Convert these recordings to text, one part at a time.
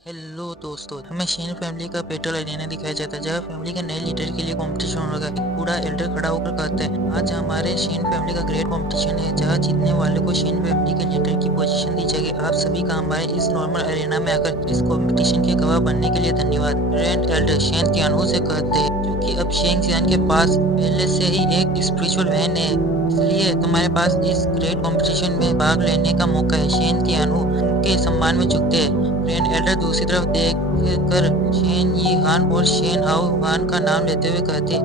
Hello दोस्तों, हमें Shane family का पेट्रोल अरेना दिखाया जाता है जहाँ फैमिली के नए लीडर के लिए कंपटीशन होने लगा। एक बूढ़ा एल्डर खड़ा होकर कहता है, आज हमारे शेन फैमिली का ग्रेट कंपटीशन है जहाँ जीतने वाले को शेन फैमिली के लीडर की पोजीशन दी जाएगी। आप सभी का हमारे इस नॉर्मल अरेना में आकर इस कंपटीशन के गवाह बनने के लिए धन्यवाद। ग्रैंड एल्डर शेन तियानो से कहते हैं, क्योंकि अब शेन जियान के पास पहले से ही एक स्पिरिचुअल वैन है, इसलिए तुम्हारे पास इस ग्रेट कंपटीशन में भाग लेने का मौका है। शेन तियानो उनके सम्मान में झुकते हैं। ग्रैंड एल्डर दूसरी तरफ देख कर शेन यी हान और शेन हाउ हान का नाम लेते हुए कहते,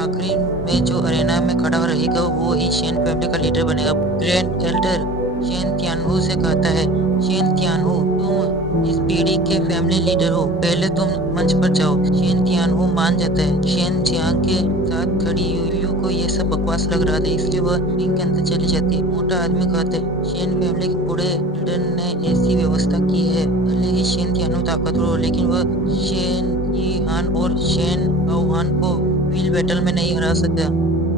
आखिरी में जो अरेना में खड़ा रहेगा वो ही शेन फैमिली का लीडर बनेगा। ग्रैंड एल्डर शेन तियानहू से कहता है, शेन तियानहू तुम इस पीढ़ी के फैमिली लीडर हो, पहले तुम मंच पर जाओ। शेन तियानहू मान जाता है। शेन जियांग के साथ खड़ी यूयू को ये सब बकवास लग रहा था, इसलिए वह रिंग के अंदर चली जाती है। मोटा आदमी कहता है, शेन फैमिली के बूढ़े लीडर ने ऐसी व्यवस्था की है, भले ही शेन तियानहू ताकतवर हो लेकिन वह शेन यी हान और शेन हाउ हान को व्हील बैटल में नहीं हरा सकता।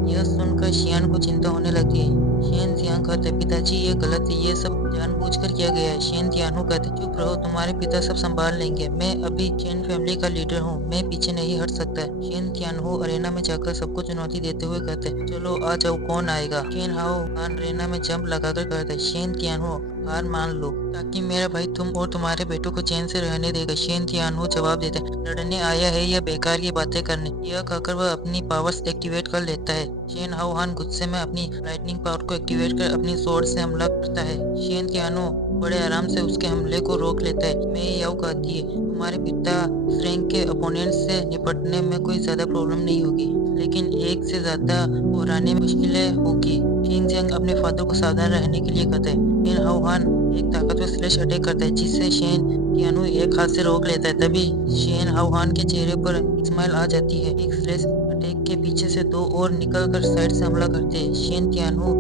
यह सुनकर शियान को चिंता होने लगती है। शेन जियांग कहते, पिताजी ये गलत है, ये सब जानबूझकर किया गया है। शेन तियानहू कहते, चुप रहो, तुम्हारे पिता सब संभाल लेंगे, मैं अभी शेन फैमिली का लीडर हूँ, मैं पीछे नहीं हट सकता। शेन तियानहू अरेना में जाकर सबको चुनौती देते हुए कहते, चलो आ जाओ, कौन आएगा। शेन हाओ हान अरेना में जंप लगाकर कहते, शेन तियानहू हार मान लो ताकि मेरा भाई तुम और तुम्हारे बेटों को चैन से रहने देगा। शेन तियानहू जवाब देते, लड़ने आया है या बेकार की बातें करने। यह कहकर वह अपनी पावर्स एक्टिवेट कर लेता है। शेन हाओ हान गुस्से में अपनी लाइटनिंग पावर को एक्टिवेट कर अपनी स्वॉर्ड से हमला करता है। शेन तियानो बड़े आराम से उसके हमले को रोक लेता है। मैं याओ कहती है, तुम्हारे पिता इस रैंक के अपोनेंट से निपटने में कोई ज्यादा प्रॉब्लम नहीं होगी, लेकिन एक से ज्यादा हराने में मुश्किलें होगी। शेन जियांग अपने फादर को सावधान रहने के लिए कहता है। शेन हाओ हान एक ताकतवर स्लैश अटैक करता है जिससे शेन तियानो एक हाथ से रोक लेता है। तभी शेन हाओ हान के चेहरे पर स्माइल आ जाती है। एक स्लैश अटैक के पीछे से दो और निकलकर साइड से हमला करते हैं। शेन तियानो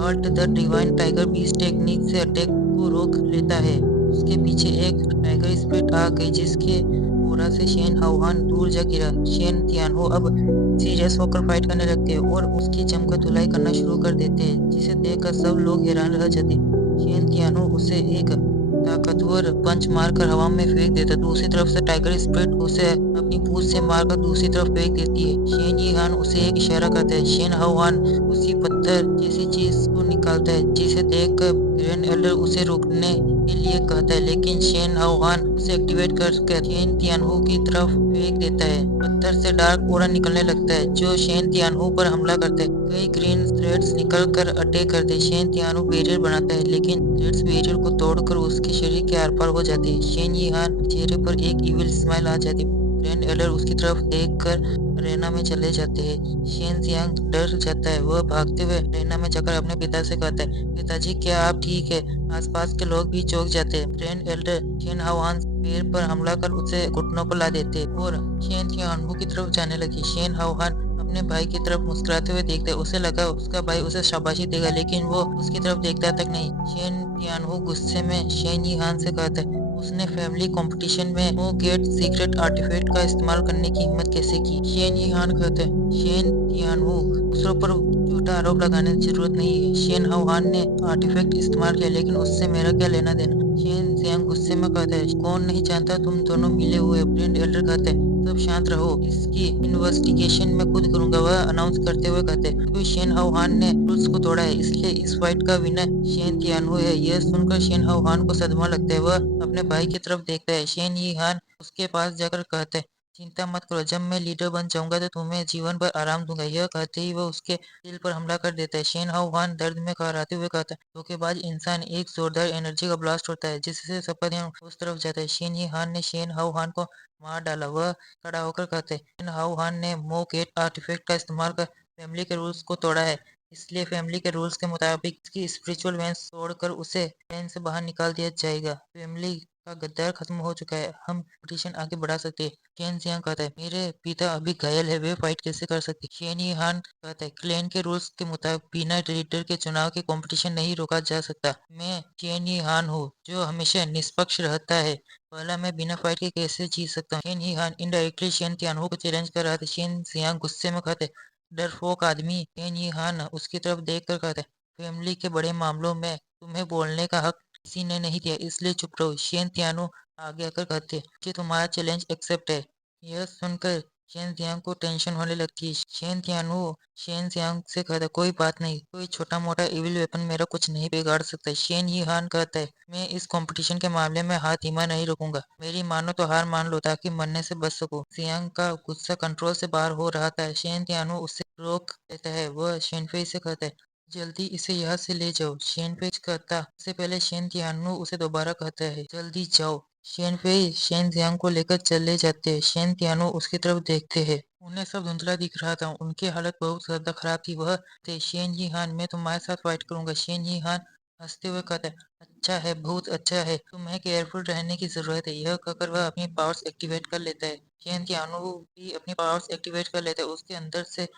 हर्ट the divine tiger beast technique से अटैक को रोक लेता है। उसके पीछे एक टाइगर स्पिरिट आ गई जिसके ओरा से शेन हाउहान दूर जा गिरा। शेन तियानो अब सीरियस होकर फाइट करने लगते हैं और उसकी जमकर धुलाई करना शुरू कर देते हैं, जिसे देखकर सब लोग हैरान रह जाते हैं। शेन तियानो उसे एक ताकतवर पंच मारकर हवा में फेंक देता है। दूसरी तरफ से टाइगर स्पिरिट उसे अपनी पूंछ से मारकर दूसरी तरफ फेंक देती है। शेन यी हान उसे एक इशारा करता है। शेन हाउहान उसी पत्थर जैसी चीज को निकालता है जिसे देखकर ग्रैंड एल्डर उसे रोकने के लिए कहता है, लेकिन शेन हाउहान उसे एक्टिवेट करके शेन तियानहू की तरफ फेंक देता है। पत्थर से डार्क ओरा निकलने लगता है जो शेन तियानहू पर हमला करता है। कई ग्रीन थ्रेड्स निकल कर अटैक करते हैं। शेन तियानहू बैरियर बनाता है लेकिन थ्रेड्स बैरियर को तोड़कर उसके शरीर के आर पार हो जाते हैं। शेन यी हान के चेहरे पर एक इविल स्माइल आ जाती है। ग्रैंड एल्डर उसकी तरफ देखकर अरेना में चले जाते हैं। शेन जियांग डर जाता है। वह भागते हुए अरेना में जाकर अपने पिता से कहता है, पिताजी क्या आप ठीक है। आसपास के लोग भी चौंक जाते हैं। ग्रैंड एल्डर शेन हाउहान पैर पर हमला कर उसे घुटनों पर ला देते हैं और शेन तियानहू की तरफ जाने लगी। शेन हाउहान अपने भाई की तरफ मुस्कुराते हुए देखता है। उसे लगा उसका भाई उसे शाबाशी देगा, लेकिन वो उसकी तरफ देखता तक नहीं। शेन तियानहू गुस्से में शेन यी हान से कहता है, उसने फैमिली कंपटीशन में वो गेट सीक्रेट आर्टिफैक्ट का इस्तेमाल करने की हिम्मत कैसे की। शेन यी हान कहते हैं, शेन तियानहू दूसरों पर झूठा आरोप लगाने की जरूरत नहीं है। शेन हाउहान ने आर्टिफैक्ट इस्तेमाल किया लेकिन उससे मेरा क्या लेना देना। शेन जियांग गुस्से में कहता है, कौन नहीं जानता तुम दोनों मिले हुए। ग्रैंड एल्डर कहते हैं, सब शांत रहो, इसकी इन्वेस्टिगेशन में खुद करूंगा। वह अनाउंस करते हुए कहते हैं, क्योंकि शेन हाउहान ने रूल्स को तोड़ा है इसलिए इस फाइट का विनर शेन तियानहू है। यह सुनकर शेन हाउहान को सदमा लगता है। वह अपने भाई की तरफ देखता है। शेन यी हान उसके पास जाकर कहते हैं, चिंता मत करो, जब मैं लीडर बन जाऊंगा तो तुम्हें जीवन भर आराम दूंगा। यह कहते ही वह उसके दिल पर हमला कर देता है। शेन हाउहान दर्द में कराहते हुए कहता है, धोखेबाज इंसान। एक जोरदार एनर्जी का ब्लास्ट होता है जिससे सबका ध्यान उस तरफ जाता है। शेन यी हान ने शेन हाउहान को मार डाला। वह खड़ा होकर कहते हैं, शेन हाउहान ने मो गेट आर्टिफैक्ट का इस्तेमाल कर फैमिली के रूल्स को तोड़ा है, इसलिए फैमिली के रूल्स के मुताबिक उसकी स्पिरिचुअल वैन तोड़कर उसे वैन से बाहर निकाल दिया जाएगा। फैमिली का गद्दार खत्म हो चुका है, हम कंपटीशन आगे बढ़ा सकते हैं। शेन जियांग कहता है, मेरे पिता अभी घायल है, वे फाइट कैसे कर सकते। शेन यी हान कहता है, क्लैन के रूल्स के मुताबिक बिना लीडर के चुनाव के कंपटीशन नहीं रोका जा सकता। मैं शेन यी हान हूँ जो हमेशा निष्पक्ष रहता है, पहला मैं बिना फाइट के कैसे जीत सकता हूँ। शेन यी हान इनडायरेक्टली शेन तियानहू को चैलेंज कर रहा था। शेन जियांग गुस्से में कहते, डरपोक आदमी। शेन यी हान उसकी तरफ देख कर कहता है, फैमिली के बड़े मामलों में तुम्हें बोलने का हक किसी ने नहीं दिया, इसलिए चुप रहो। शेन तियानो आगे आकर कहते कि तुम्हारा चैलेंज एक्सेप्ट है। यह सुनकर शेन जियांग को टेंशन होने लगती है। शेन जियांग से कहता कोई बात नहीं, कोई छोटा मोटा इविल वेपन मेरा कुछ नहीं बिगाड़ सकता। शेन ही हान कहता है मैं इस कंपटीशन के मामले में हाथ धीमा नहीं रखूंगा, मेरी मानो तो हार मान लो ताकि मरने से बच सको। जियांग का गुस्सा कंट्रोल से बाहर हो रहा था। शेन जियानो उसे रोक देता है। वह शेनफेई से कहता है जल्दी इसे यहाँ से ले जाओ। शेनफेई कहता उससे पहले शेन जियानो उसे दोबारा कहता है जल्दी जाओ। शेनफेई शेन जियांग को लेकर चले जाते हैं। शेन जियानो उसकी तरफ देखते हैं। उन्हें सब धुंधला दिख रहा था, उनकी हालत बहुत ज्यादा खराब थी। वह थे शेन ही हान मैं तुम्हारे साथ फाइट करूंगा। शेन ही हान हंसते हुए कहता है अच्छा है, बहुत अच्छा है, तुम्हें केयरफुल रहने की जरूरत है। यह कहकर वह अपनी पावर्स एक्टिवेट कर लेता है। शेन जियानो भी अपनी पावर्स एक्टिवेट कर लेता है। उसके अंदर से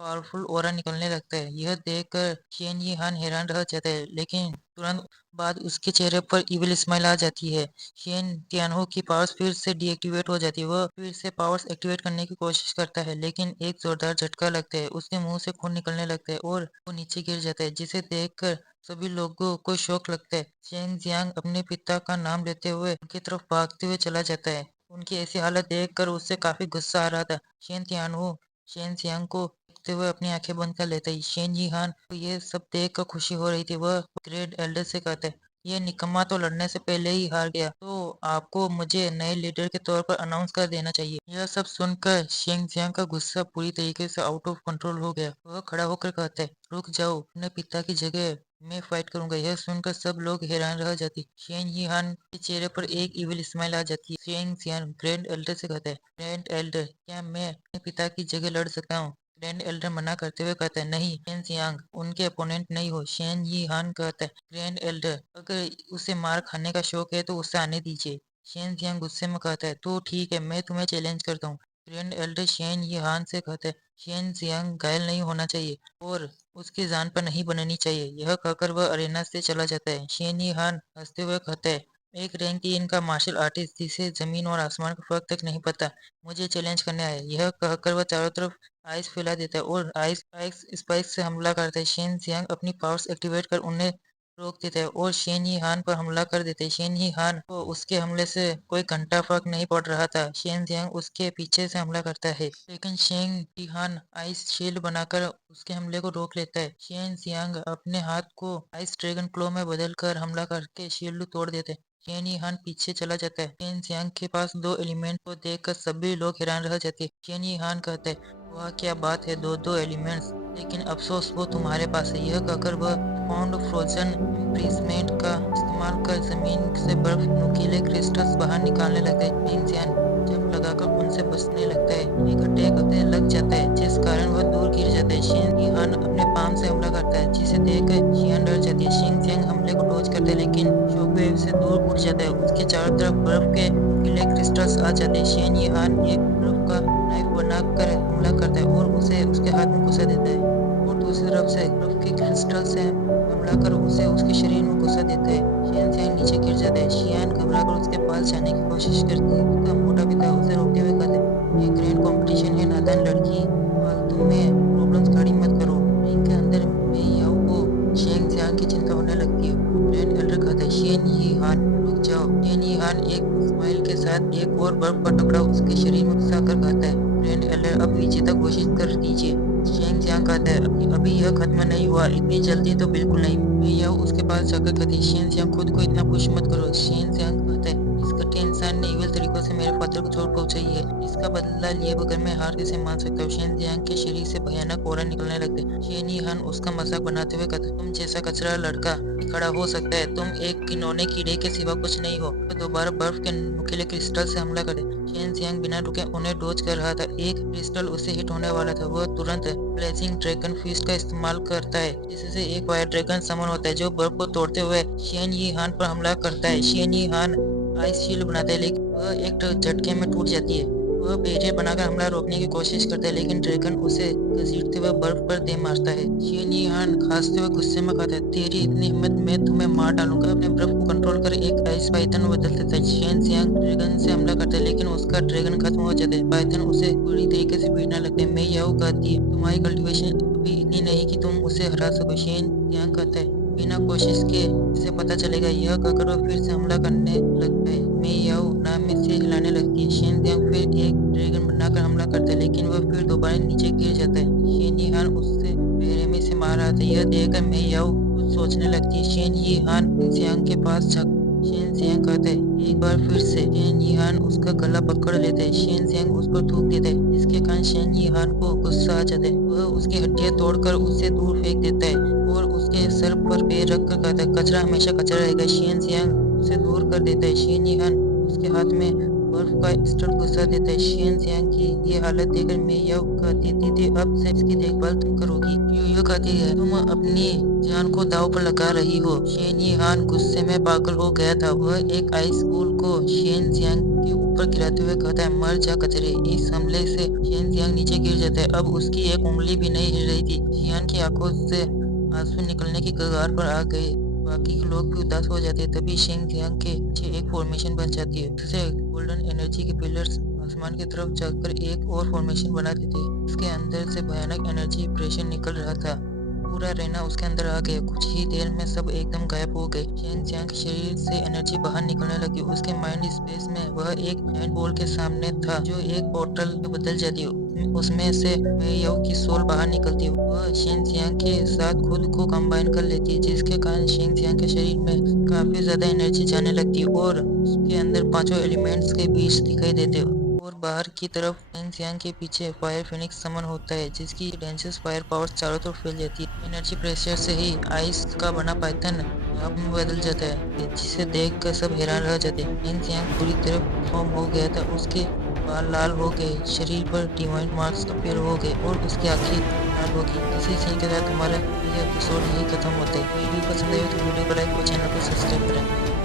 पावरफुल ऑरा निकलने लगता है। यह देखकर शेन ही हान हैरान रह जाता है, लेकिन तुरंत बाद उसके चेहरे पर इविल स्माइल आ जाती है। शेन टियानहो की पावर्स फिर से डीएक्टिवेट हो जाती है। वह फिर से पावर्स एक्टिवेट करने की कोशिश करता है, लेकिन एक जोरदार झटका लगता है। उसके मुंह से खून निकलने लगता है और वो नीचे गिर जाता है, जिसे देखकर सभी लोगों को शौक लगता है। शेन जियांग अपने पिता का नाम लेते हुए उनकी तरफ भागते हुए चला जाता है। उनकी ऐसी हालत देखकर उससे काफी गुस्सा आ रहा था। शेन तियानहो शेन जियांग को देखते हुए अपनी आंखें बंद कर लेता है। शेन जी हान को ये सब देख कर खुशी हो रही थी। वह ग्रेट एल्डर से कहता है ये निकम्मा तो लड़ने से पहले ही हार गया, तो आपको मुझे नए लीडर के तौर पर अनाउंस कर देना चाहिए। यह सब सुनकर शेंग जियांग का गुस्सा पूरी तरीके से आउट ऑफ कंट्रोल हो गया। वह खड़ा होकर कहता है रुक जाओ, अपने पिता की जगह मैं फाइट करूंगा। यह सुनकर सब लोग हैरान रह जाते। शेन ही हान के चेहरे पर एक इविल स्माइल आ जाती है। शेंग जियांग ग्रैंड एल्डर से कहता है ग्रैंड एल्डर क्या मैं अपने पिता की जगह लड़ सकता हूँ? ग्रैंड एल्डर मना करते हुए कहता है नहीं, शेन जियांग उनके अपोनेंट नहीं हो। शेन ही हान कहता है ग्रैंड एल्डर अगर उसे मार खाने का शौक है तो उसे आने दीजिए। शेन जियांग गुस्से में कहता है तो ठीक है, मैं तुम्हें चैलेंज करता हूँ। ग्रैंड एल्डर शेन ही हान से कहता है शेन जियांग घायल नहीं होना चाहिए और उसकी जान पर नहीं बननी चाहिए। यह कहकर वह अरेना से चला जाता है। शेन ही हान हंसते हुए कहता है एक रैंक की इनका मार्शल आर्टिस्ट जिसे जमीन और आसमान का फर्क तक नहीं पता मुझे चैलेंज करने आया। यह कहकर वह चारों तरफ आइस फैला देता है और आइस आइस स्पाइक से हमला करता है। शेन जियांग अपनी पावर्स एक्टिवेट कर उन्हें रोक देता है और शेन ही हान पर हमला कर देते हैं। शेन ही हान को उसके हमले से कोई घंटा फर्क नहीं पड़ रहा था। शेन जियांग उसके पीछे से हमला करता है, लेकिन शेन ही हान आइस शील्ड बनाकर उसके हमले को रोक लेता है। शेन जियांग अपने हाथ को आइस ड्रैगन क्लो में बदल कर हमला करके शील्ड तोड़ देते हैं। शेन ही हान पीछे चला जाता है। शेन जियांग के पास दो एलिमेंट को देखकर सभी लोग हैरान रह जाते हैं। शेन ही हान कहता है वह क्या बात है, दो दो एलिमेंट्स, लेकिन अफसोस वो तुम्हारे पास है। यह कहकर वह फाउंड फ्रोजन इम्प्रीजमेंट का इस्तेमाल कर जमीन से बर्फ नुकीले क्रिस्टल्स बाहर निकालने लगते हैं। शेन जियांग जब लगाकर उनसे बचने लगता है, इकट्ठे होते लग जाता है, जिस कारण वह दूर गिर जाता है। शेन यिहान अपने पाम से हमला करता है, जिसे देखकर शियान डर जाती है। शेन जियांग हमले को डॉज करता है, लेकिन शॉकवेव से दूर उड़ जाता है। उसके चारों तरफ बर्फ के नुकीले क्रिस्टल्स आ जाते हैं। शेन यिहान एक बर्फ का नाइफ बनाकर हमला करता है और उसे उसके हाथ में घुसा देता है, और दूसरी तरफ से बर्फ के क्रिस्टल से हमला कर उसे उसके शरीर में घुसा देता है। शेन जियांग नीचे गिर जाता है। शियान घबराकर उसके पास जाने की कोशिश करती है। उसका मोटा पिता उसे रोकते हुए कहता है ये ग्रैंड कंपटीशन है, नादान लड़की, फालतू में प्रॉब्लम्स खड़ी मत करो। रिंग के अंदर में याओ को शेन जियांग की चिंता होने लगती है। ग्रैंड एल्डर कहता है शेन ही हान रुक जाओ। शेन ही हान एक स्माइल के साथ एक और बर्फ का टुकड़ा उसके शरीर में घुसा कर कहता है ग्रैंड एल्डर अब विजेता घोषित कर दीजिए। शेंग जियांग कहता है अभी यह खत्म नहीं हुआ, इतनी जल्दी तो बिल्कुल नहीं। मैं यह उसके पास जाकर कहती है शेन जियांग खुद को इतना पुश मत करो। शेन जियांग कहता है इस घटिया इंसान ने इविल तरीकों से मेरे फादर को चोट पहुंचाई है, इसका बदला लिए बगैर मैं हार कैसे मान सकता हूँ। शेन जियांग के शरीर से भयानक ऑरा निकलने लगते। शेन ही हान उसका मजाक बनाते हुए कहता है तुम जैसा कचरा लड़का खड़ा हो सकता है, तुम एक घिनौने कीड़े के सिवा कुछ नहीं हो। तो दोबारा बर्फ के नुकीले क्रिस्टल से हमला करे। शेन जियांग बिना रुके उन्हें डॉज कर रहा था। एक क्रिस्टल उसे हिट होने वाला था। वह तुरंत ब्लेजिंग ड्रैगन फिस्ट का इस्तेमाल करता है, जिससे एक फायर ड्रैगन समन होता है जो बर्फ को तोड़ते हुए शेन यी हान पर हमला करता है। शेन यी हान आइस शील्ड बनाता है, लेकिन वह एक झटके में टूट जाती है। वह बैरियर बनाकर हमला रोकने की कोशिश करता है, लेकिन ड्रैगन उसे घसीटते हुए बर्फ पर दे मारता है। शेन यी हान खांसते हुए गुस्से में कहता है तेरी इतनी हिम्मत, मैं तुम्हें मार डालूंगा। अपने बर्फ को कंट्रोल कर एक आइस पाइथन में बदल देता है। शेन जियांग ड्रैगन से हमला करता है, लेकिन उसका ड्रैगन खत्म हो जाता है। पाइथन उसे बुरी तरीके से पीटने लगते हैं। मैं याओ कहती है तुम्हारी कल्टीवेशन अभी इतनी नहीं कि तुम उसे हरा सको। शेन जियांग कहता है बिना कोशिश के इसे पता चलेगा। यह कहकर वह फिर से हमला करने लगता है। मैं याओ चलाने लगती है। शेन जियांग फिर एक ड्रैगन बनाकर हमला करता है, लेकिन वह फिर दोबारा नीचे गिर जाता है। शेन यीहान उससे बेरहमी से मार रहा था। यह देखकर मे याओ कुछ सोचने लगती है। शेन यीहान जियांग के पास शेन जियांग कहता है एक बार फिर से। शेन यीहान उसका गला पकड़ लेता है। शेन जियांग उस पर थूक देता है, जिसके कारण शेन यीहान को गुस्सा आ जाता है। वह उसकी हड्डियां तोड़कर उसे दूर फेंक देता है और उसके सर पर पैर रखकर कहता है कचरा हमेशा कचरा रहेगा। शेन जियांग उसे दूर कर देता है। शेन यीहान उसके हाथ में बर्फ का स्टड घुसा देता है। शेन जियांग की ये हालत देखकर मे याओ कहती दीदी अब से इसकी देखभाल तुम करोगी। यूयू कहती है तुम अपनी जान को दांव पर लगा रही हो। शेन यीहान गुस्से में पागल हो गया था। वह एक आइस बॉल को शेन जियांग के ऊपर गिराते हुए कहता है मर जा कचरे। इस हमले से शेन जियांग नीचे गिर जाता है। अब उसकी एक उंगली भी नहीं हिल रही थी। जियान की आंखों से आंसू निकलने की कगार पर आ गए। बाकी के लोग भी उदास हो जाते हैं। तभी शेन जियांग के पीछे एक फॉर्मेशन बन जाती है, जिससे गोल्डन एनर्जी के पिलर्स आसमान की तरफ जाकर एक और फॉर्मेशन बना देते हैं। इसके अंदर से भयानक एनर्जी प्रेशर निकल रहा था। पूरा रहना उसके अंदर आ गया। कुछ ही देर में सब एकदम गायब हो गए। शेन जियांग के शरीर से एनर्जी बाहर निकलने लगी। उसके माइंड स्पेस में वह एक जायंट बॉल के सामने था, जो एक पोर्टल में बदल जाती है। उसमें से मे याओ की सोल बाहर निकलती है। वह शेन जियांग के साथ खुद को कंबाइन कर लेती है, जिसके कारण शेन जियांग के शरीर में काफी ज्यादा एनर्जी जाने लगती है और उसके अंदर पांचों एलिमेंट्स के बीच दिखाई देते हैं। और बाहर की तरफ शेन जियांग के पीछे फायर फिनिक्स समन होता है, जिसकी डेंसेस फायर पावर चारों तरफ फैल जाती है। एनर्जी प्रेशर से ही आइस का बना पाइथन आग में बदल जाता है, जिसे देखकर सब हैरान रह जाते हैं। शेन जियांग पूरी तरह फॉर्म हो गया था। उसके बाल लाल हो गए, शरीर पर डिवाइन मार्क्स अपीयर हो गए और उसकी आंखें लाल हो गई। इसी सीन के साथ हमारा यह एपिसोड यही खत्म होता है। वीडियो पसंद आए तो वीडियो को लाइक और चैनल को सब्सक्राइब करें।